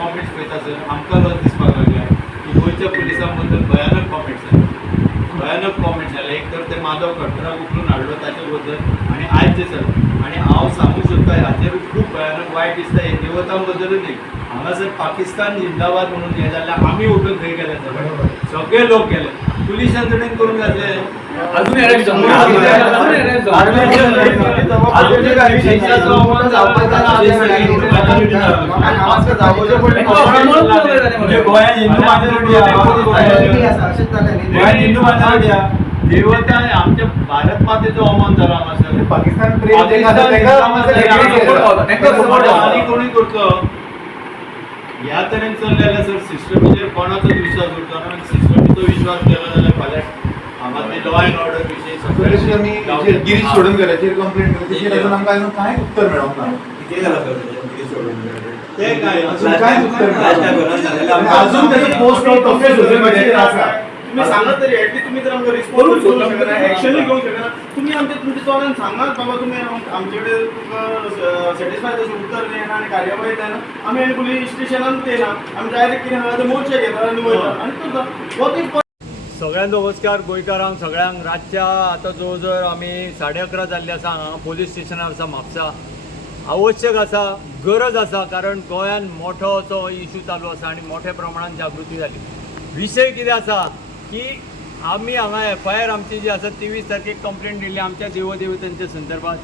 Comments पळयता sir आमकां लज दिसपाक लागल्या की गोंयच्या पुलिसां बद्दल भयानक कॉमेंट्स जाले. भयानक कॉमेंट्स जाले. एक तर ते माधव खट्टराक उखलून हाडलो ताचे बद्दल आनी आयज जे सर आनी हांव सांगूंक सोदता हाचेर खूब भयानक वायट दिसता हे देवतां बद्दलूच न्ही. हांगासर पाकिस्तान जिंदाबाद म्हणून हें जाल्यार आमी उठून थंय गेले सगळे लोक गेले. पुलीस यंत्रणेन करूंक जातले अजून हिंदू मायनॉरिटी देवता आमच्या भारत मातेचो अवमान जाला हांगासर. पाकिस्तान आनी कोणी करतलो ह्या तरेन चल्ले जाल्यार सर सिस्टमीचेर कोणाचोच विश्वास उरता ना. सिस्टमीचो विश्वास केलो जाल्यार फाल्यां हांगा ते लॉ एंड ऑर्डर विशयी सगळे आमी गिरीश सोडणकराचेर कंप्लेंट केली तेचेर अजून आमकां अजून कांय उत्तर मेळोंक ना. कितें जाला सर गिरीश सोडणकर ते काय अजून कांय उत्तर मेळोंक अजून त्याचं पोस्ट सोशल मिडियाचेर आसा. तुम्ही सांगत तरी ऍटलीस्ट तुम्ही तर आमकां रिस्पॉन्स करूंक शकना, ऍक्शनूय घेवंक शकना. तुम्ही आमच्या तुमच्या तोंडान सांगात बाबा तुम्ही आमचे कडेन तुमकां सॅटिस्फाय तशें उत्तर दिना आनी कार्यवाही जायना. आमी आनी पुलीस स्टेशनान येना, आमी डायरेक्ट कितें सांगता मोर्चे घेता आनी वयता आनी करता. हो ती सगळ्यांक नमस्कार गोंयकारांक सगळ्यांक. रातच्या आतां जवळ जवळ आमी 11:30 जाल्ली आसा हांगा पोलीस स्टेशनार आसा म्हापसा. आवश्यक आसा, गरज आसा, कारण गोंयान मोठो असो इशू चालू आसा आनी मोठ्या प्रमाणात जागृती जाली. विशय कितें आसा की आमी हांगा FIR आमची जी आसा 23 तारखेक कंप्लेंट दिल्ली आमच्या देवदेवतांच्या संदर्भात.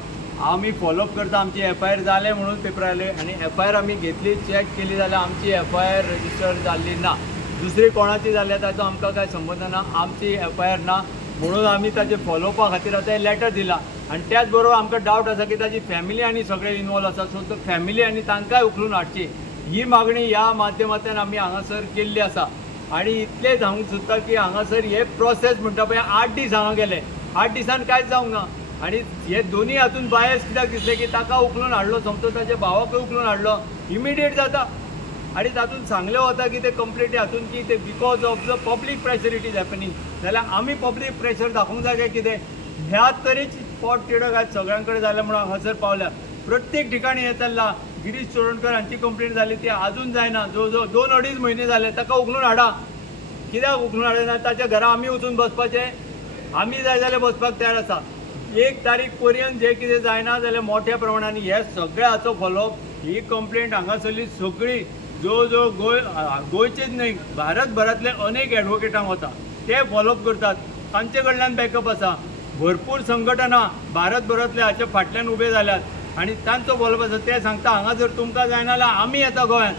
आमी फॉलोअप करता. आमची FIR जाले म्हणून पेपर आयले आनी FIR आमी घेतली, चॅक केली जाल्यार आमची FIR रजिस्टर जाल्ली ना. दुसरी कोणाची जाल्यार ताचो आमकां कांय संबंद ना. आमची FIR ना म्हणून आमी ताचे फॉलोअपा खातीर आतां हें लॅटर दिला. आनी त्याच बरोबर आमकां डावट आसा की ताची फॅमिली आनी सगळे इनवॉल्व आसा. सो तो फॅमिली आनी तांकांय उखलून हाडची ही मागणी ह्या माध्यमांतल्यान आमी हांगासर केल्ली आसा. आनी इतलें सांगूंक सोदता की हांगासर हे प्रोसेस म्हणटा पळय 8 दीस हांगा गेले. 8 दिसान कांयच जावंक ना. आनी हे दोनी हातून बायस कित्याक दिसलें की ताका उखलून हाडलो समतो ताच्या भावाकूय उखलून हाडलो इमिडिएट जाता. आनी तातूंत सांगलें वता की ते कंप्लेटी हातून की ते because of the public pressure it is happening. जाल्यार आमी पब्लीक प्रेशर दाखोवंक जाय काय कितें. ह्या तरेची पोट तिडक आज सगळ्यां कडेन जाल्या म्हणून हांगासर पावल्या. प्रत्येक ठिकाणी हे चल्ला. गिरीश चोडणकर हांची कंप्लेंट जाली ती अजून जायना. जवळ जवळ 2-2.5 म्हयने जाले. ताका उखलून हाडा. कित्याक उखलून हाडना. ताच्या घरा आमी वचून बसपाचें. आमी जाय जाल्यार बसपाक तयार आसा. 1 तारीख पर्यंत जे कितें जायना जाल्यार मोठ्या प्रमाणान हे सगळ्या हाचो फॉलोअप ही कंप्लेंट हांगासरली सगळी जवळ जवळ गोंयचेच न्हय भारतभरांतले अनेक एडवोकेटांक वता. ते फॉलोअप करतात. तांचे कडल्यान बॅकअप आसा. भरपूर संघटना भारतभरांतले हाचे फाटल्यान उबे जाल्यात आनी तांचो फॉलोअप आसा. ते सांगता हांगा जर तुमकां जायना जाल्यार आमी येता गोंयांत.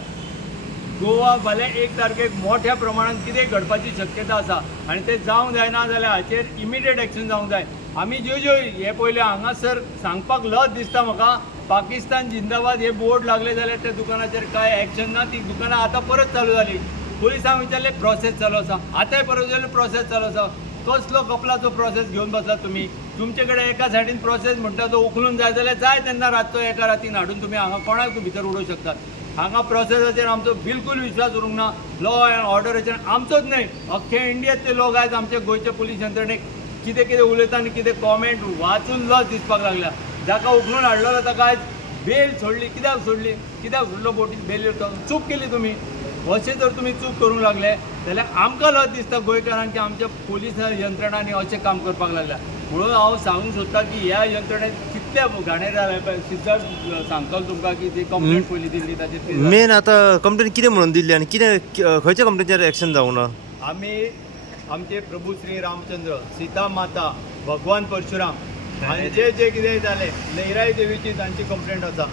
गोवा फाल्यां 1 तारखेक मोठ्या प्रमाणात कितें घडपाची शक्यता आसा आनी ते जावंक जायना जाल्यार हाचेर इमिडिएट एक्शन जावंक जाय. आमी ज्यो हे पयले हांगासर सांगपाक लज दिसता म्हाका पाकिस्तान जिंदाबाद हे बोर्ड लागले जाल्यार त्या दुकानाचेर कांय एक्शन ना. ती दुकानां आतां परत चालू जाली. पुलिसांक विचारले प्रोसेस चालू आसा. आतांय परत जाल्यार प्रोसेस चालू आसा. कसलो कपलाचो प्रोसेस घेवन बसला तुमी. तुमचे कडेन एका सायडीन प्रोसेस म्हणटा तो उखलून जाय जाल्यार जाय तेन्ना रातचो एका रातीन हाडून तुमी हांगा कोणाक भितर उडोवंक शकतात. हांगा प्रोसेसाचेर आमचो बिलकूल विश्वास उरूंक ना. लॉ एंड ऑर्डराचेर आमचोच न्हय अख्खे इंडियातले लोक आयज आमचे गोंयचे पुलीस यंत्रणेक कितें कितें उलयता आनी कितें कॉमेंट वाचून लज दिसपाक लागल्या. जाका उखलून हाडलो ताका आयज बेल सोडली. कित्याक सोडली. कित्याक सोडलो बोटीन बेल चूक केली तुमी. अशें जर तुमी चूक करूंक लागले जाल्यार आमकां लज दिसता गोंयकारांक की आमच्या पुलीस यंत्रणांनी अशें काम करपाक लागल्या. म्हणून हांव सांगूंक सोदता की ह्या यंत्रणेक कितले घाणेर जाले. सिद्धार्थ सांगतलो तुमकां की ती कंप्लेंट पयली दिल्ली ताचेर मेन आतां कंप्लेंट कितें म्हणून दिल्ली आनी कितें खंयच्या कंप्लेंटीचेर एक्शन जावंक ना. आमी आमचे प्रभू श्री रामचंद्र, सीता माता, भगवान परशुराम हांचे जे कितें जालें लैराई देवीची तांची कंप्लेंट आसा.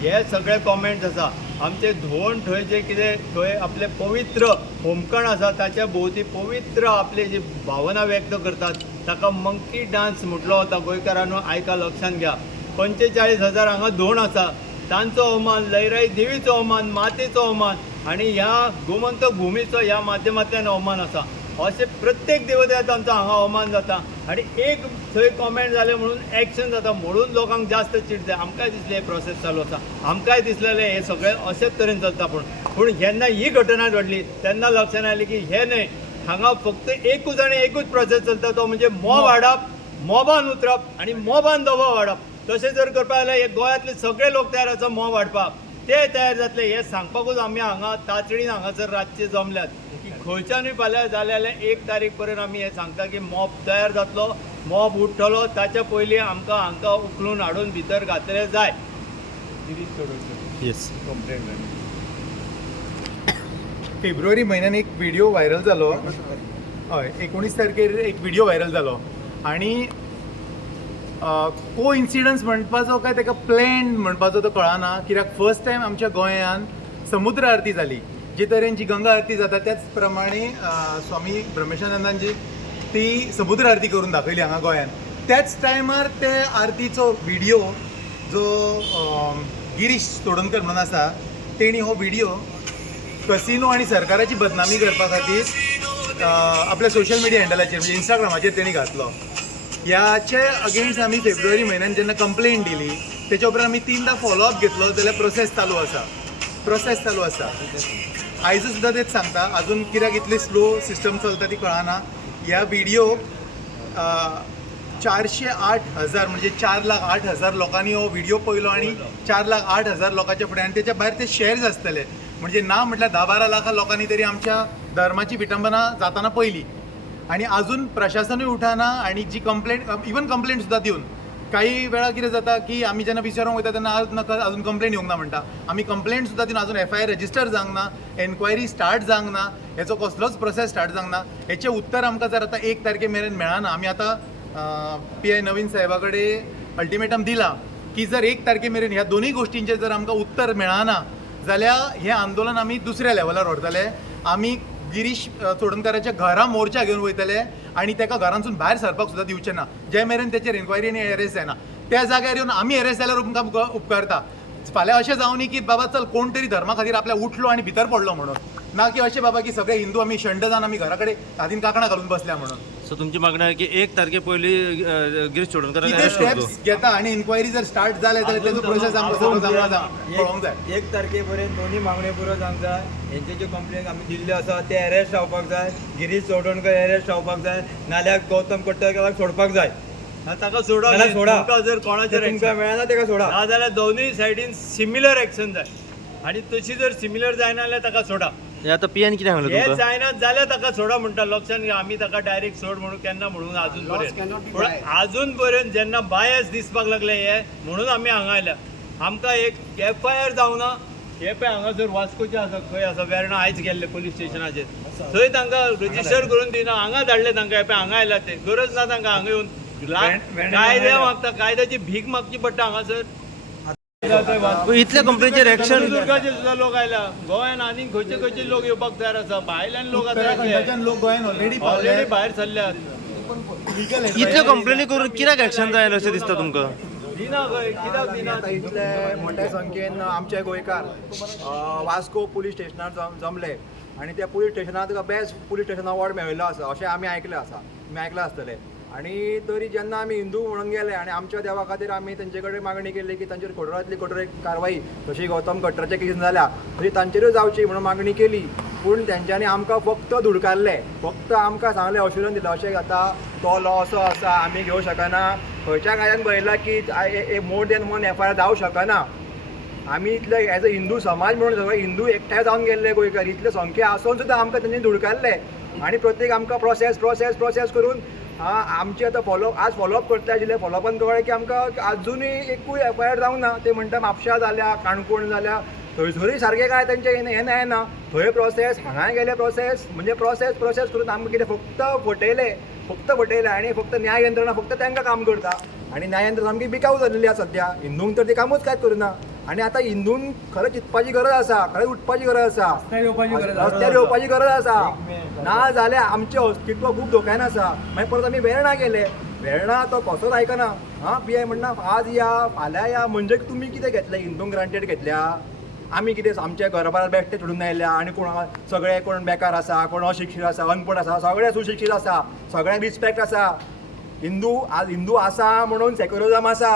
हे सगळे कॉमेंट्स आसा. आमचे धोंड थंय जे कितें थंय आपले पवित्र होमखण आसा ताच्या भोंवती पवित्र आपले जी भावना व्यक्त करतात ताका मंकी डान्स म्हटलो वता. गोंयकारांनो आयका लक्षांत घ्या. 45,000 हांगा धोंड आसा. तांचो अवमान, लैराई देवीचो अवमान, मातेचो अवमान आनी ह्या गोमंतक भुमीचो ह्या माध्यमांतल्यान अवमान आसा. अशें प्रत्येक देवतेचो आमचो हांगा अवमान जाता आनी एक थंय कॉमेंट जालें म्हणून एक्शन जाता म्हणून लोकांक जास्त चीड जाय. आमकांय दिसलें हे प्रोसेस चालू आसा. आमकांय दिसलेलें हे सगळें अशेंच तरेन चलता. पूण जेन्ना ही घटना घडली तेन्ना लक्षांत आयलें की हें न्हय. हांगा फक्त एकूच आनी एकूच प्रोसेस चलता तो म्हणजे मॉब हाडप, मॉबान उतरप आनी मॉबान दबाव हाडप. तशें जर करपाक जाल्यार हे गोंयांतले सगळे लोक तयार आसा मॉब हाडपाक. ते तयार जातले हे सांगपाकूच आमी हांगा तातडीन हांगासर रातचे जमल्यात की खंयच्यानूय फाल्यां जाले जाल्यार 1 तारीख पर्यंत आमी हे सांगता की मॉब तयार जातलो मॉब उठतलो ताच्या पयलीं आमकां हांकां उखलून हाडून भितर घातले जाय येस कंप्लेंट फेब्रुवारी म्हयन्यान एक व्हिडिओ व्हायरल जालो हय 19 तारखेर एक व्हिडिओ व्हायरल जालो आनी को इन्सिडन्स म्हणपाचो काय ताका प्लॅन म्हणपाचो तो कळना कित्याक फर्स्ट टायम आमच्या गोंयान समुद्र आरती जाली जे तरेन जी गंगा आरती जाता त्याच प्रमाणे स्वामी ब्रह्मेशानंदांची ती समुद्र आरती करून दाखयली हांगा गोंयान त्याच टायमार ते आरतीचो व्हिडिओ जो गिरीश चोडणकर म्हणून आसा तेणी हो व्हिडिओ कसिनो आणि सरकाराची बदनामी करपा खातीर आपल्या सोशल मिडिया हँडलाचेर म्हणजे इंस्टाग्रामाचेर तेणी घातलो ह्याचे अगेन्स्ट आमी फेब्रुवारी म्हयन्यान जेन्ना कंप्लेंट दिली तेच्या उपरांत आमी 3दा फॉलोअप घेतलो जाल्यार प्रोसेस चालू आसा आयज सुद्दां तेच सांगता अजून कित्याक इतली स्लो सिस्टम चलता ती कळना ह्या व्हिडिओक 408,000 म्हणजे 4,08,000 लोकांनी हो व्हिडिओ पळयलो आणि 4,08,000 लोकांच्या फुडें आनी तेच्या भायर ते शेअर्स आसतले म्हणजे ना म्हटल्यार 10-12 लाख लोकांनी तरी आमच्या धर्माची विटंबना जाताना पळयली आणि अजून प्रशासनूय उठाना आणि जी कंप्लेंट इवन कंप्लेंट सुद्दां दिवन काही वेळा कितें जाता की आमी जेन्ना विचारूंक वयता तेन्ना अजून कंप्लेंट येवंक ना म्हणटा आमी कंप्लेंट सुद्दां दिवन अजून FIR रजिस्टर जावंक ना एन्क्वायरी स्टार्ट जावंक ना हेचो कसलोच प्रोसेस स्टार्ट जावंक ना हेचें उत्तर आमकां जर आतां 1 तारखे मेरेन मेळना आमी आतां PI नवीन साहेबा कडेन अल्टिमेटम दिला की जर 1 तारखे मेरेन ह्या दोनूय गोश्टींचें जर आमकां उत्तर मेळना जाल्यार हें आंदोलन आमी दुसऱ्या लेवलार व्हरतले आमी गिरीश चोडणकराच्या घरा मोर्चा घेवन वयतले आणि ताका घरांसून भायर सरपाक सुद्दां दिवचे ना जे मेरेन तेचेर एन्क्वायरी आनी अरेस्ट जायना त्या जाग्यार येवन आमी अरेस्ट जाल्यार आमकां उपकारता फाल्यां अशें जावं न्ही की बाबा चल कोण तरी धर्मा खातीर आपल्या उठलो आनी भितर पडलो म्हणून ना की अशें बाबा की सगळे हिंदू आमी शंड जावन आमी घरा कडेन हातीन कांकणां घालून बसल्या म्हणून सो तुमची मागणी आहे की 1 तारखे पयलीं गिरीश चोडणकराक कितें अरेस्ट करचो स्टेप्स घेता आनी इन्क्वायरी जर स्टार्ट जाले जाल्यार तेजो प्रोसेस आमकां पळोवंक जाय 1 तारखे पर्यंत दोन्ही मागण्यो पुरो जावंक जाय हेंचे ज्यो कंप्लेन आमी दिल्ल्यो आसा ते अरेस्ट जावपाक जाय गिरीश चोडणकर अरेस्ट जावपाक जाय नाल्यार गौतम कट्टरकराक सोडपाक जाय ताका सोडा नाल्यार सोडा. तुमकां जर कोणाचेर तुमकां मेळना तेका सोडा ना जाल्यार दोनूय सायडीन सिमिलर एक्शन जाय आणि तशी जर सिमिलर जायना जाल्यार ताका सोडा हे आतां PIन कितें सांगलें हे तुमकां जायना जाल्यार ताका सोडा म्हणटा लक्षात घे आमी ताका डायरेक्ट सोड म्हणून केन्ना म्हणून अजून पर्यंत पूण अजून पर्यंत जेन्ना बायस दिसपाक लागले हे म्हणून आमी हांगा आयल्या आमकां एक FIR जावना हे पळय हांगासर वास्कोचे आसा खंय आसा वेर्णा आयज गेल्ले पुलीस स्टेशनाचेर थंय तांकां रजिस्टर करून दिना हांगा धाडले तांकां हे पळय हांगा आयल्या ते गरज ना तांकां हांगा येवन कायदे मागता कायद्याची भीक मागची पडटा हांगासर इतल्या कंप्लेनीचेर एक्शन सिंधुदुर्गाचे सुद्दां लोक आयला गोंयान आनी खंयचे खंयचे लोक येवपाक तयार आसा भायल्यान लोक उत्तराखंडाच्यान लोक गोंयान ऑलरेडी ऑलरेडी भायर सरल्यात इतल्यो कंप्लेनी करून कित्याक एक्शन जायना अशें दिसता तुमकां दिना खंय कित्याक दिना आता इतले मोठ्या संख्येन आमचे गोंयकार वास्को पुलीस स्टेशनार जमले आणि त्या पुलीस स्टेशनाक बेस्ट पुलीस स्टेशन अवॉर्ड मेळिल्लो आसा अशें आमी आयकलें आसतलें आणि तरी जेन्ना आमी हिंदू म्हणून गेले आणि आमच्या देवा खातीर आमी तेंचे कडेन मागणी केली की तांचेर कठोरांतली कठोर एक कारवाई जशी गौतम कट्टराच्या केसीन जाल्या तरी तांचेरूय जावची म्हणून मागणी केली पूण तेंच्यांनी आमकां फक्त धुडकारले फक्त आमकां सांगलें अशुरन दिलें अशें जाता तो लॉ असो आसा आमी घेवं शकना खंयच्या कांयान बरयलां की मोर दॅन 1 FIR जावं शकना आमी इतले एज अ हिंदू समाज म्हणून सगळे हिंदू एकठांय जावन गेल्ले गोंयकार इतले संख्या आसून सुद्दां आमकां तेंच्यांनी धुडकारले आणि प्रत्येक आमकां प्रोसेस करून आमची आतां आज फॉलोअप करता आशिल्ले फॉलोअपान कळ्ळें की आमकां अजुनूय एकूय FIR जावंक ना ते म्हणटा म्हापशा जाल्या काणकोण जाल्या थंयसरूय सारकें काय तेंचें हें ना थंय प्रोसेस हांगा गेले प्रोसेस म्हणजे प्रोसेस करून आमकां कितें फक्त फटयले आणि फक्त न्याय यंत्रणा फक्त तांकां काम करता आणि न्याय यंत्रणा सामकी बिकाऊ जाल्ली आसा सद्या हिंदूंक तर ते कामूच कांयच करिना आणि आता हिंदूंक खरें चिंतपाची गरज आसा खरें उठपाची गरज आसा रस्त्यार येवपाची गरज आसा ना जाल्यार आमचें अस्तित्व खूब धोक्यान आसा मागीर परत आमी वेर्णा गेले वेर्णा तो कसोच आयकना PI म्हणना आज या फाल्यां या म्हणजे तुमी कितें घेतलें हिंदूंक ग्रांटेड घेतल्या आमी कितें आमचे घराबार बेश्टे सोडून आयल्या आनी सगळे कोण बेकार आसा कोण अशिक्षीत आसा अनपड आसा सगळे सुशिक्षीत आसा सगळ्यांक रिस्पेक्ट आसा आज हिंदू आसा म्हणून सेक्युलरिझम आसा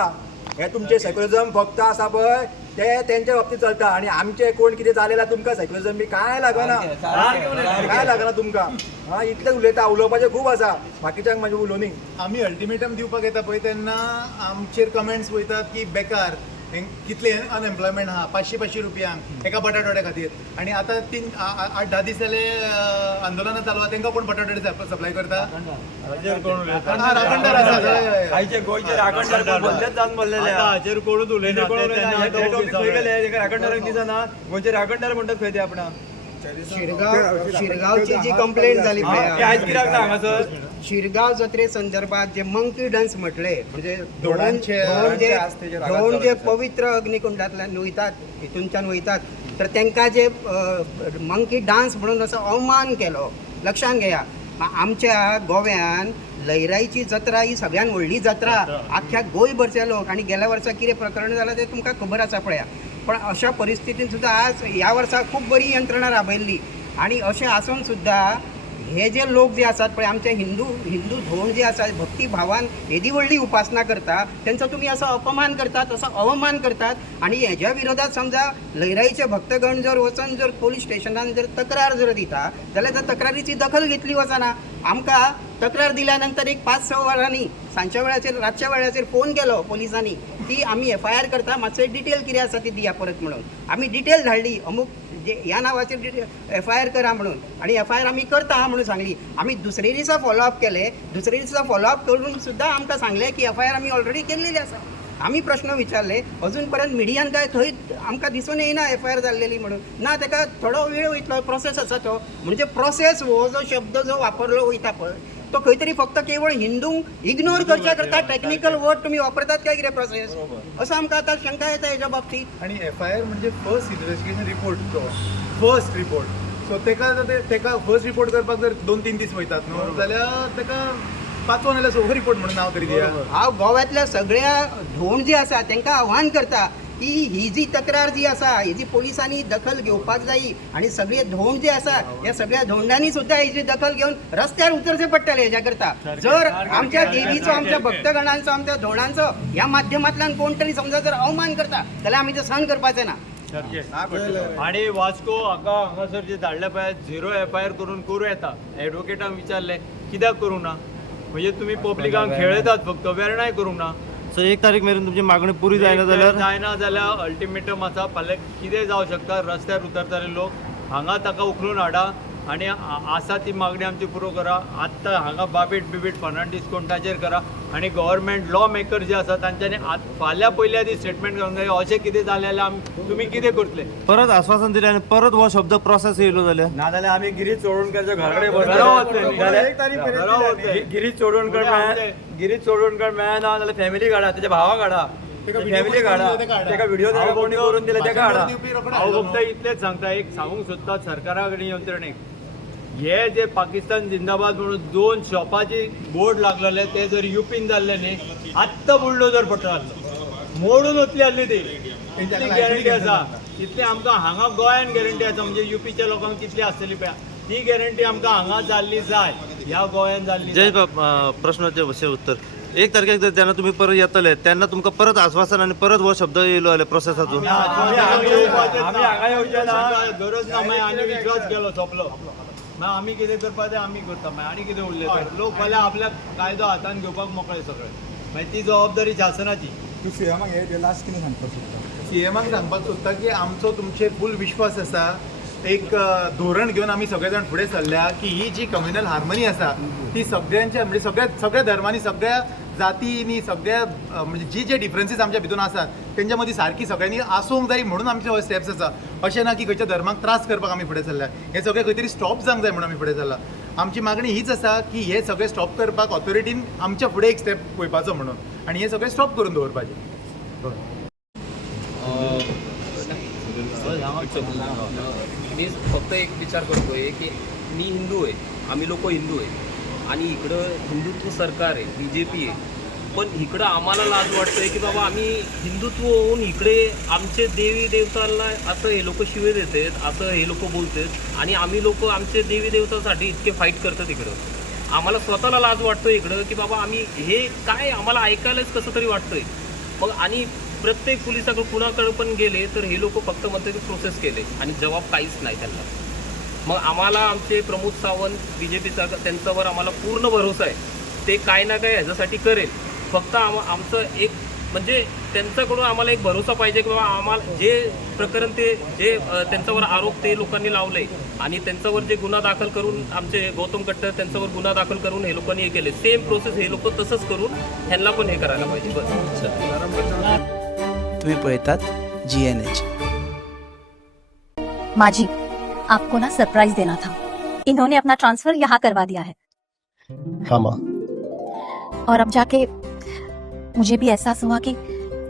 हे तुमचे सेक्युलरिझम फक्त आसा पळय ते तेंच्या बाबतीत चलता आणि आमचे कोण कितें जालें जाल्यार तुमकां सेक्युलरिझम बी काय लागना तुमकां इतलें उलोवपाचें खूब आसा बाकीच्यांक म्हाजे उलोवनी आमी अल्टिमेटम दिवपाक येता पळय तेन्ना आमचेर कमेंट्स वयतात की बेकार कितले अनएम्प्लॉयमेंट आहा 500 रुपयांक एका बटाटवड्या खातीर आनी आतां 8-10 दीस जाले आंदोलनां चालू आहा तांकां कोण बटाटवडे सप्लाय करता हाजेर कोण उलयता? राखणदार आसा आयचे गोंयचे राखणदार बोललेच जावन बोललेले आतां हाजेर कोणूच उलयना. राखणदाराक दिसना गोंयचे राखणदार म्हणटात खंय ते आपणा शिरगावची जी कंप्लेंट झाली आयज कित्याक ना हांगासर शिरगाव जत्रे संदर्भात जे मंकी डान्स म्हटले म्हणजे धोंडांचे- धोंड जे पवित्र अग्निकुंडातल्यान वयतात हितूनच्यान वयतात तर तांकां जे मंकी डान्स म्हणून असो अवमान केलो लक्षांत घेया. आमच्या गोव्यान लयराईची जत्रा ही सगळ्यात व्हडली जत्रा अख्ख्या गोंयभरचे लोक आणि गेल्या वर्सा कितें प्रकरण जालां तें तुमकां खबर आसा पळया. पण अशा परिस्थितीन सुद्धा आज ह्या वर्सा खूब बरी यंत्रणा राबयल्ली आणि अशें आसून सुद्धा हे जे लोक जे आसात पळय आमचे हिंदू धोंड जे आसा भक्ती भावान येदी व्हडली उपासना करता तेंचो तुमी असो अपमान करतात असो अवमान करतात आणि हेज्या विरोधात समजा लयराईचे भक्तगण जर वचून जर पोलीस स्टेशनान जर तक्रार जर दिता जाल्यार त्या तक्रारीची दखल घेतली वचना. आमकां तक्रार दिल्या नंतर एक 5-6 वरांनी सांजच्या वेळाचेर रातच्या वेळाचेर फोन केलो पोलिसांनी की आमी FIR करता मातशे डिटेल कितें आसा ती दिया परत म्हणून. आमी डिटेल धाडली अमूक जे ह्या नांवाचेर FIR करा म्हणून आणि FIR आमी करता म्हणून सांगली. आमी दुसरे दिसा फॉलोअप केले. दुसरे दिसा फॉलोअप करून सुद्धा आमकां सांगलें की FIR आमी ऑलरेडी केल्लेली आसा. आमी प्रश्न विचारले अजून पर्यंत मिडियान काय थंय आमकां दिसून येयना FIR जाल्लेली म्हणून. ना ताका थोडो वेळ वयतलो प्रोसेस आसा तो म्हणजे प्रोसेस हो जो शब्द जो वापरलो वयता पळय तो खंय तरी फक्त केवळ हिंदूंक इग्नोर करच्या करता टेक्निकल वर्ड तुमी वापरतात काय कितें प्रोसेस असं आमकां आतां शंका येता हेच्या बाबतीत. आणि FIR म्हणजे फर्स्ट इन्व्हेस्टिगेशन रिपोर्ट तो फर्स्ट रिपोर्ट सो तेका फर्स्ट रिपोर्ट करपाक जर 2-3 दीस वयतात न्हू जाल्यार तेका 5वो नाल्यार 6वो रिपोर्ट म्हणून नांव तरी दिया. हांव गोव्यातल्या सगळ्या धोंड जी आसा तांकां आव्हान करता की ही जी तक्रार जी आसा ही जी पोलिसांनी दखल घेवपाक जायी आणि सगळे धोंड जे आसा ह्या सगळ्या धोंडांनी सुद्धा हेची दखल घेवन रस्त्यार उतरचे पडटले हेच्या करता. जर आमच्या देवीचो आमच्या भक्तगणांचो आमच्या धोंडांचो ह्या माध्यमांतल्यान कोण तरी समजा जर अवमान करता जाल्यार आमी ते सहन करपाचें ना. आणि वास्को हांगासर जे धाडले पळय 0 FIR करूं येता. एडवोकेटांक विचारले कित्याक करूं ना म्हणजे तुम्ही पब्लिकांक खेळयतात फक्त वेर्णाय करूंक ना. सो 1 तारीख मेरेन तुमची मागणी पुरी जायना जाल्यार अल्टिमेटम आसा फाल्यां कितें जावं शकता. रस्त्यार उतरताले लोक हांगा ताका उखलून हाडा आणि आसा ती मागणी आमची पुरो करा. आत्तां हांगा बाबीट फर्नांडीस कोंटाचेर करा आणि गव्हर्मेंट लॉ मेकर जे आसा तांच्यांनी फाल्यां पयल्या दीस स्टेटमेंट करूंक जाय अशें कितें जालें जाल्यार तुमी कितें करतले. परत आश्वासन दिलें आनी परत हो शब्द प्रोसेस येयलो जाल्यार नाजाल्यार आमी गिरीश चोडणकरच्या घराकडे गिरीश चोडणकर मेळना जाल्यार फॅमिली काडा त्याच्या भावाक काडा फॅमिली काडा तेका व्हिडिओ कोणी करून दिले तेका काडा. हांव फक्त इतलेंच सांगता एक सांगूंक सोदता सरकारा कडेन यंत्रणेक हे जे पाकिस्तान जिंदाबाद म्हणून 2 शॉपाची बोर्ड लागलेले ते जर युपीन जाल्ले न्ही आत्तां बुलडोजर पडटलो मोडून वतली आसली ती इतली गॅरंटी आसा. इतली आमकां हांगा गोंयान गॅरंटी आसा म्हणजे युपीच्या लोकांक कितली आसतली पळय ती गॅरंटी आमकां हांगा जाल्ली जाय ह्या गोंयान जाल्ली. जय प्रश्नाचे अशें उत्तर 1 तारखेक जर जेन्ना तुमी परत येतले तेन्ना तुमकां परत आश्वासन आनी परत हो शब्द येयलो जाल्यार प्रोसेसाचो आमी हांगा येवचे ना गरज ना मागीर आनी विश्वास केलो सोंपलो मागीर आमी कितें करपा तें आमी करता मागीर आनी कितें उरलें लोक फाल्यां आपल्या कायदो हातान घेवपाक मोकळे सगळे मागीर ती जबाबदारी शासनाची. CMाक सांगपाक सोदता की आमचो तुमचेर फूल विश्वास आसा. एक धोरण घेवन आमी सगळे जाण फुडें सरल्या की ही जी कम्युनल हार्मनी आसा ती सगळ्यांच्या म्हणजे सगळ्या धर्मांनी सगळ्या जातींनी सगळ्या म्हणजे जी जे डिफरन्सीस आमच्या भितून आसात तेंच्या मदीं सारकी सगळ्यांनी आसूंक जाय म्हणून आमचे हो स्टेप्स आसा. अशें ना की खंयच्या धर्माक त्रास करपाक आमी फुडें सरल्या. हे सगळें खंय तरी स्टॉप जावंक जाय म्हणून आमी फुडें सरला. आमची मागणी हीच आसा की हे सगळें स्टॉप करपाक ऑथॉरिटीन आमच्या फुडें एक स्टेप पळोवपाचो म्हणून आणि हे सगळें स्टॉप करून दवरपाचें. मी फक्त एक विचार करतोय की मी हिंदू आहे आम्ही लोक हिंदू आहे आणि इकडं हिंदुत्व सरकार आहे BJP आहे पण इकडं आम्हाला लाज वाटतंय की बाबा आम्ही हिंदुत्व होऊन इकडे आमचे देवी देवतांना असं हे लोक शिवे देतात असं हे लोक बोलतात आणि आम्ही लोक आमचे देवी देवतांसाठी इतके फाईट करतात इकडं आम्हाला स्वतःला लाज वाटतोय इकडं की बाबा आम्ही हे काय आम्हाला ऐकायलाच कसं तरी वाटतंय मग आणि प्रत्येक पोलिसाकडे कुणाकडे पण गेले तर हे लोक फक्त म्हणतात की प्रोसेस केले आणि जबाब काहीच नाही त्यांना मग आम्हाला आमचे प्रमोद सावंत BJPचा त्यांच्यावर आम्हाला पूर्ण भरोसा आहे ते काय ना काय ह्याच्यासाठी करेल फक्त आमचं एक म्हणजे त्यांच्याकडून आम्हाला एक भरोसा पाहिजे की बाबा आम्हाला जे प्रकरण ते जे त्यांच्यावर आरोप ते लोकांनी लावले आणि त्यांच्यावर जे गुन्हा दाखल करून आमचे गौतम कट्टर त्यांच्यावर गुन्हा दाखल करून हे लोकांनी हे केले, सेम प्रोसेस हे लोक तसंच करून ह्यांना पण हे करायला पाहिजे. तुम्ही पळतात GNH. माजी, आपको ना सरप्राइज देना था. इन्होंने अपना ट्रांसफर यहाँ करवा दिया है. हाँ माँ. और अब जाके मुझे भी एहसास हुआ कि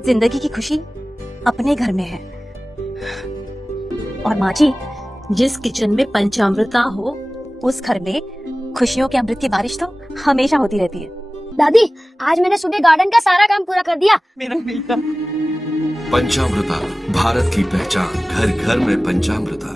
जिंदगी की खुशी अपने घर में है. और माँ जी, जिस किचन में पंचामृता हो उस घर में खुशियों के अमृत की बारिश तो हमेशा होती रहती है. दादी, आज मैंने सुबह गार्डन का सारा काम पूरा कर दिया. पंचामृता, भारत की पहचान, घर घर में पंचामृता.